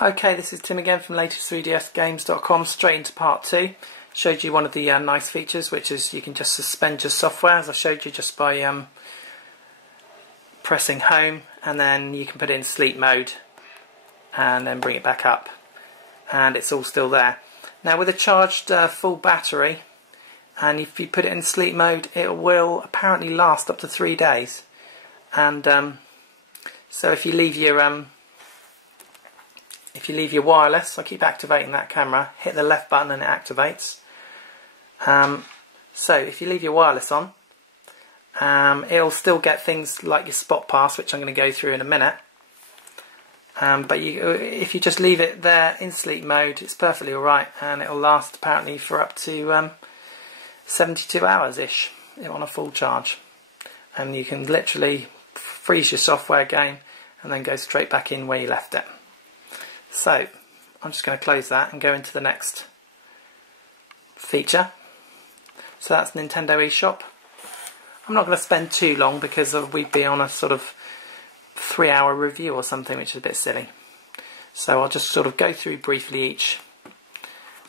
Okay, this is Tim again from latest3dsgames.com. Straight into part 2. Showed you one of the nice features, which is you can just suspend your software, as I showed you, just by pressing home, and then you can put it in sleep mode and then bring it back up, and it's all still there. Now with a charged full battery, and if you put it in sleep mode, it will apparently last up to 3 days. And so if you leave your wireless, I keep activating that camera, hit the left button and it activates. So if you leave your wireless on, it'll still get things like your spot pass, which I'm going to go through in a minute. But if you just leave it there in sleep mode, it's perfectly alright, and it'll last apparently for up to 72 hours-ish on a full charge. And you can literally freeze your software again and then go straight back in where you left it. So I'm just going to close that and go into the next feature. So that's Nintendo Eshop. I'm not going to spend too long because we'd be on a sort of 3-hour review or something, which is a bit silly. So I'll just sort of go through briefly each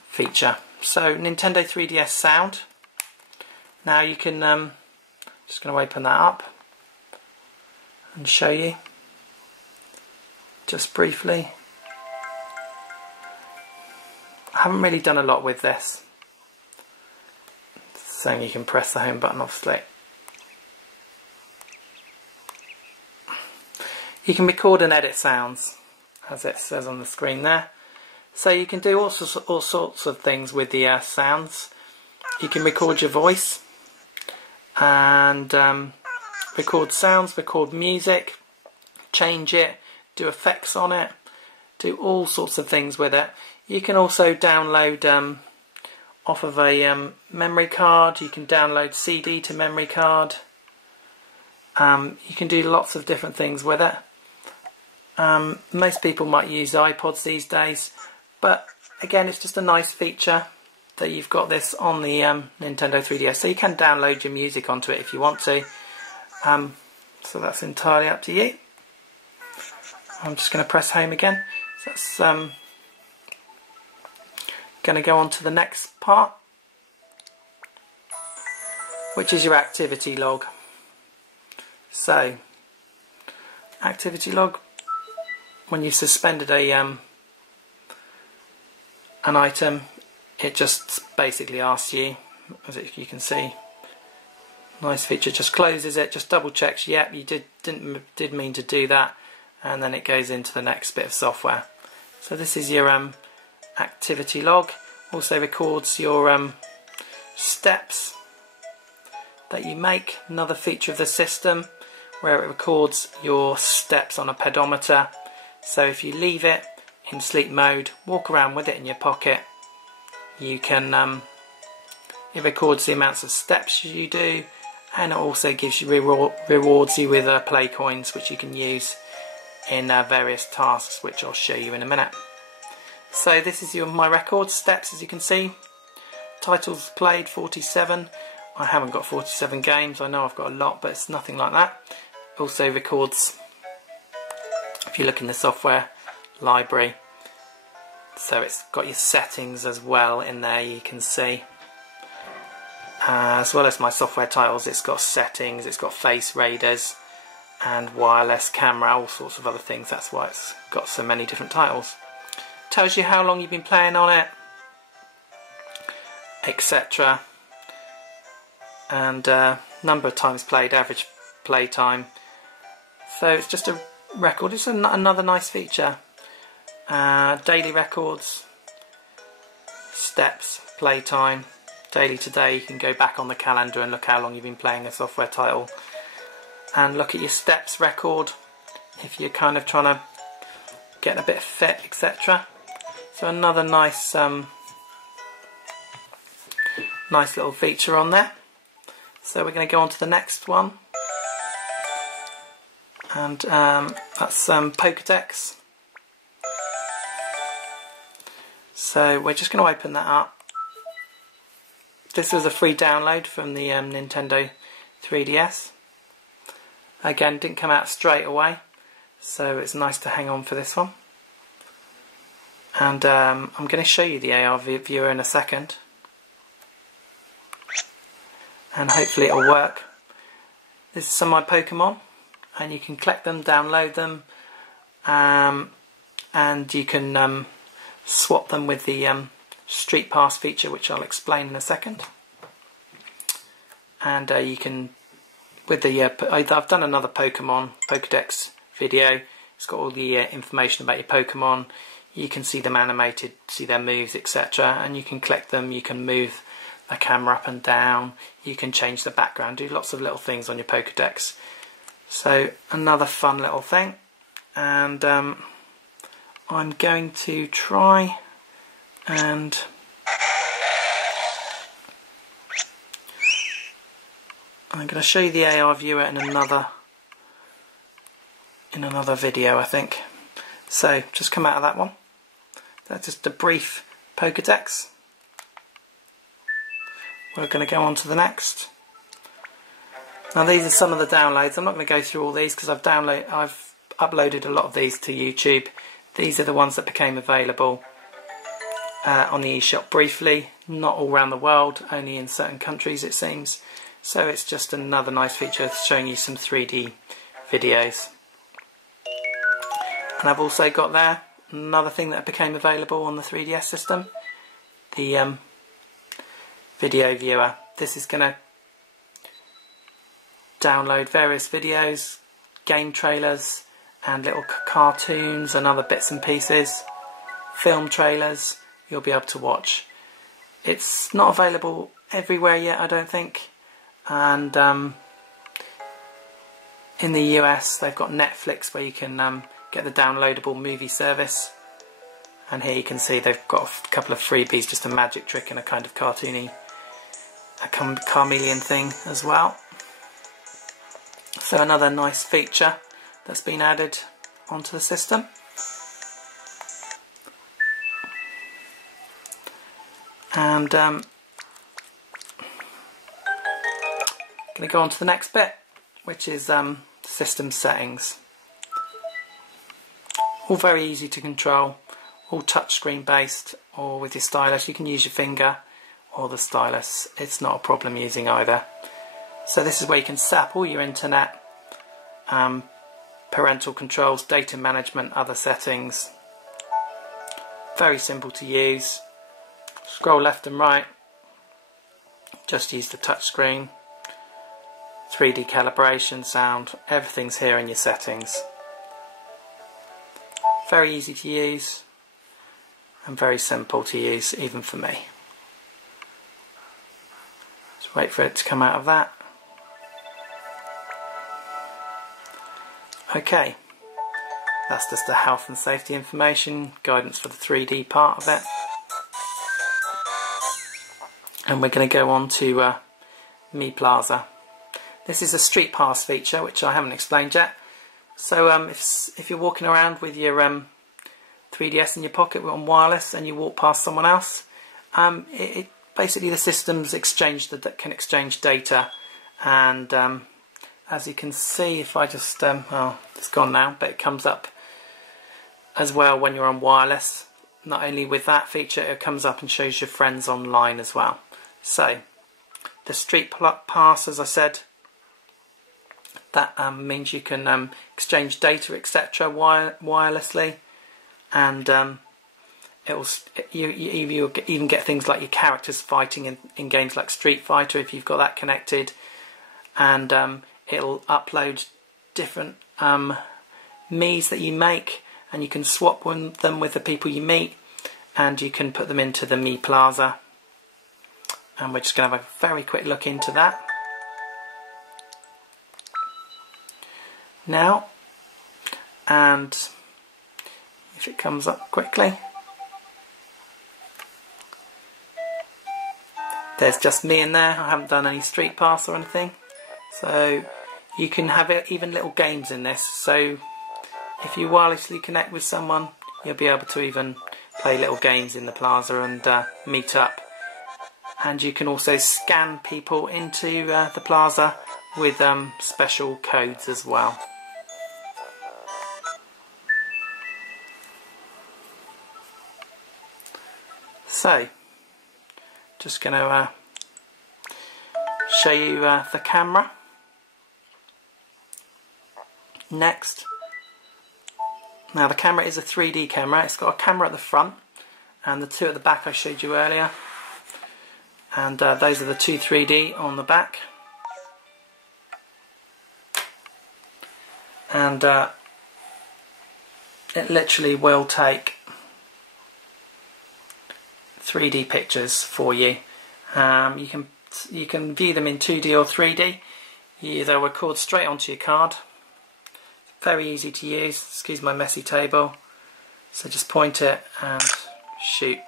feature. So Nintendo 3DS sound. Now you can, just going to open that up and show you just briefly. I haven't really done a lot with this. So you can press the home button, obviously. You can record and edit sounds, as it says on the screen there. So you can do all sorts of things with the sounds. You can record your voice and record sounds, record music, change it, do effects on it, do all sorts of things with it. You can also download off of a memory card. You can download CD to memory card. You can do lots of different things with it. Most people might use iPods these days, but again, it's just a nice feature that you've got this on the Nintendo 3DS, so you can download your music onto it if you want to. So that's entirely up to you. I'm just going to press home again. So that's going to go on to the next part, which is your activity log. So activity log, when you've suspended an item, it just basically asks you, as you can see, nice feature, just closes it, just double checks, yep, you did mean to do that, and then it goes into the next bit of software. So this is your activity log. Also records your steps that you make, another feature of the system where it records your steps on a pedometer. So if you leave it in sleep mode, walk around with it in your pocket, you can it records the amounts of steps you do, and it also gives you rewards you with play coins, which you can use in various tasks, which I'll show you in a minute. So this is my record steps, as you can see. Titles played 47. I haven't got 47 games. I know I've got a lot, but it's nothing like that. Also records, if you look in the software library, so it's got your settings as well in there, you can see. As well as my software titles, it's got settings, it's got face radars and wireless camera, all sorts of other things. That's why it's got so many different titles. Tells you how long you've been playing on it, etc. And number of times played, average play time. So it's just a record. It's another nice feature. Daily records, steps, play time, daily to day. You can go back on the calendar and look how long you've been playing a software title, and look at your steps record if you're kind of trying to get a bit fit, etc. So another nice nice little feature on there. So we're going to go on to the next one, and that's Pokedex. So we're just going to open that up. This was a free download from the Nintendo 3DS. Again, didn't come out straight away, so it's nice to hang on for this one. And I'm going to show you the AR viewer in a second, and hopefully it'll work. This is some of my Pokemon, and you can collect them, download them, and you can swap them with the Street Pass feature, which I'll explain in a second. And you can, with the I've done another Pokemon Pokedex video. It's got all the information about your Pokemon. You can see them animated, see their moves, etc. And you can collect them. You can move the camera up and down. You can change the background. Do lots of little things on your Pokedex. So another fun little thing. And I'm going to try and I'm going to show you the AR viewer in another video, I think. So just come out of that one. That's just a brief Pokedex. We're going to go on to the next. Now these are some of the downloads. I'm not going to go through all these because I've uploaded a lot of these to YouTube. These are the ones that became available on the Eshop briefly. Not all around the world, only in certain countries it seems. So it's just another nice feature showing you some 3D videos. And I've also got there another thing that became available on the 3DS system, the video viewer. This is going to download various videos, game trailers, and little cartoons and other bits and pieces, film trailers you'll be able to watch. It's not available everywhere yet, I don't think. And in the US they've got Netflix where you can get the downloadable movie service, and here you can see they've got a couple of freebies, just a magic trick and a kind of cartoony chameleon thing as well. So another nice feature that's been added onto the system. And going to go on to the next bit, which is system settings. All very easy to control, all touchscreen based, or with your stylus. You can use your finger or the stylus, it's not a problem using either. So this is where you can set up all your internet, parental controls, data management, other settings. Very simple to use. Scroll left and right, just use the touchscreen. 3D calibration, sound, everything's here in your settings. Very easy to use and very simple to use, even for me. Just wait for it to come out of that. Okay, that's just the health and safety information, guidance for the 3D part of it. And we're going to go on to Mi Plaza. This is a Street Pass feature, which I haven't explained yet. So if you're walking around with your 3DS in your pocket on wireless and you walk past someone else, basically the systems that can exchange data. And as you can see, if I just, oh, it's gone now, but it comes up as well when you're on wireless. Not only with that feature, it comes up and shows your friends online as well. So the Street Pass, as I said, that means you can exchange data, etc. wirelessly, and you even get things like your characters fighting in games like Street Fighter if you've got that connected, and it'll upload different Miis that you make, and you can swap them with the people you meet, and you can put them into the Mi Plaza. And we're just going to have a very quick look into that now, and if it comes up quickly, there's just me in there. I haven't done any Street Pass or anything, so you can have even little games in this. So if you wirelessly connect with someone, you'll be able to even play little games in the plaza and meet up. And you can also scan people into the plaza with special codes as well. So, just going to show you the camera next. Now the camera is a 3D camera. It's got a camera at the front and the two at the back I showed you earlier, and those are the two 3D on the back. And it literally will take 3D pictures for you. You can view them in 2D or 3D. They'll record straight onto your card. Very easy to use. Excuse my messy table. So just point it and shoot.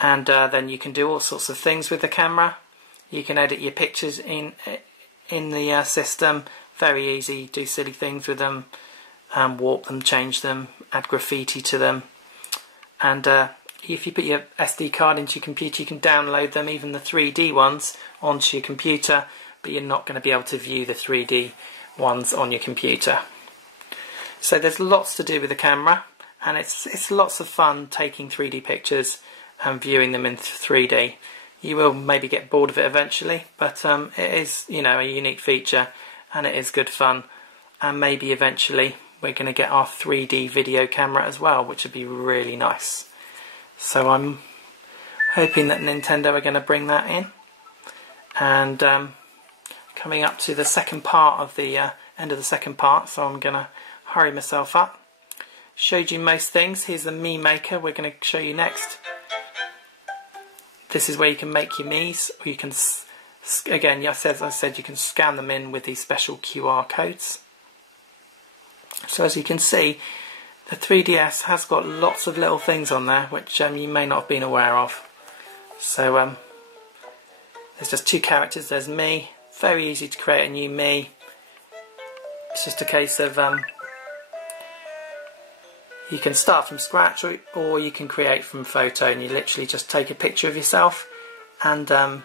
And then you can do all sorts of things with the camera. You can edit your pictures in the system. Very easy. Do silly things with them, warp them, change them, add graffiti to them. And if you put your SD card into your computer, you can download them, even the 3D ones, onto your computer, but you're not going to be able to view the 3D ones on your computer. So there's lots to do with the camera, and it's lots of fun taking 3D pictures and viewing them in 3D. You will maybe get bored of it eventually, but it is, you know, a unique feature, and it is good fun. And maybe eventually we're going to get our 3D video camera as well, which would be really nice. So I'm hoping that Nintendo are going to bring that in. And coming up to the second part of the end of the second part, so I'm going to hurry myself up. Showed you most things. Here's the Mii Maker we're going to show you next. This is where you can make your Miis, or you can, again, as I said, you can scan them in with these special QR codes. So as you can see, the 3DS has got lots of little things on there which you may not have been aware of. So there's just two characters. There's Mii. Very easy to create a new Mii. It's just a case of you can start from scratch, or you can create from photo, and you literally just take a picture of yourself, and then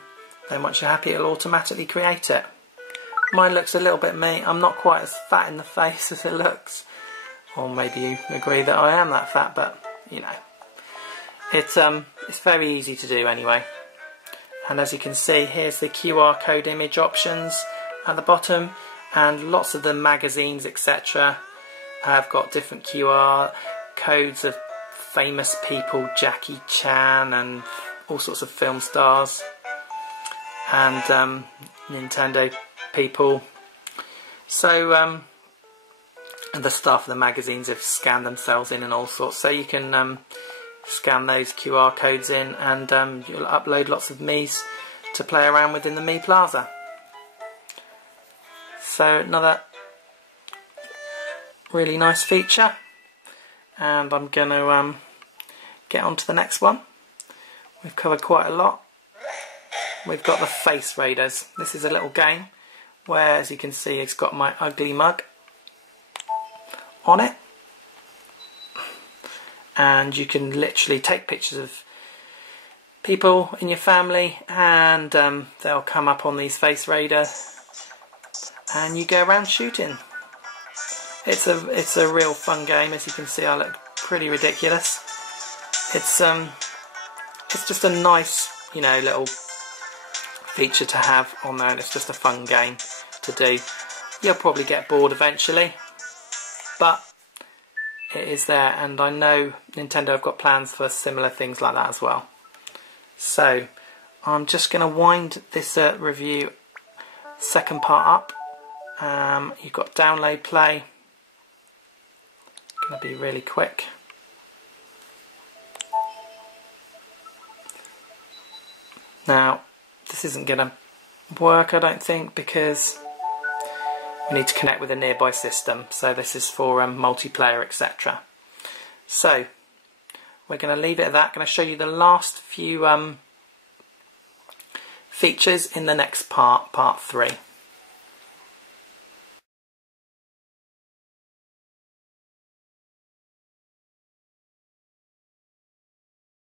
once you're happy, it'll automatically create it. Mine looks a little bit me. I'm not quite as fat in the face as it looks, or maybe you agree that I am that fat, but you know, it's very easy to do anyway. And as you can see, here's the QR code image options at the bottom, and lots of the magazines, etc. have got different QR codes of famous people, Jackie Chan and all sorts of film stars, and Nintendo people. So the staff of the magazines have scanned themselves in and all sorts, so you can scan those QR codes in, and you'll upload lots of Miis to play around with in the Mii Plaza. So another really nice feature, and I'm going to get on to the next one. We've covered quite a lot. We've got the Face Raiders. This is a little game where, as you can see, it's got my ugly mug on it, and you can literally take pictures of people in your family, and they'll come up on these Face Raiders, and you go around shooting. It's a real fun game. As you can see, I look pretty ridiculous. It's just a nice, you know, little feature to have on there, and it's just a fun game to do. You'll probably get bored eventually, but it is there, and I know Nintendo have got plans for similar things like that as well. So I'm just going to wind this review second part up. You've got download, play. Going to be really quick. Now this isn't going to work, I don't think, because we need to connect with a nearby system, so this is for multiplayer, etc. So we're going to leave it at that. I'm going to show you the last few features in the next part, part 3.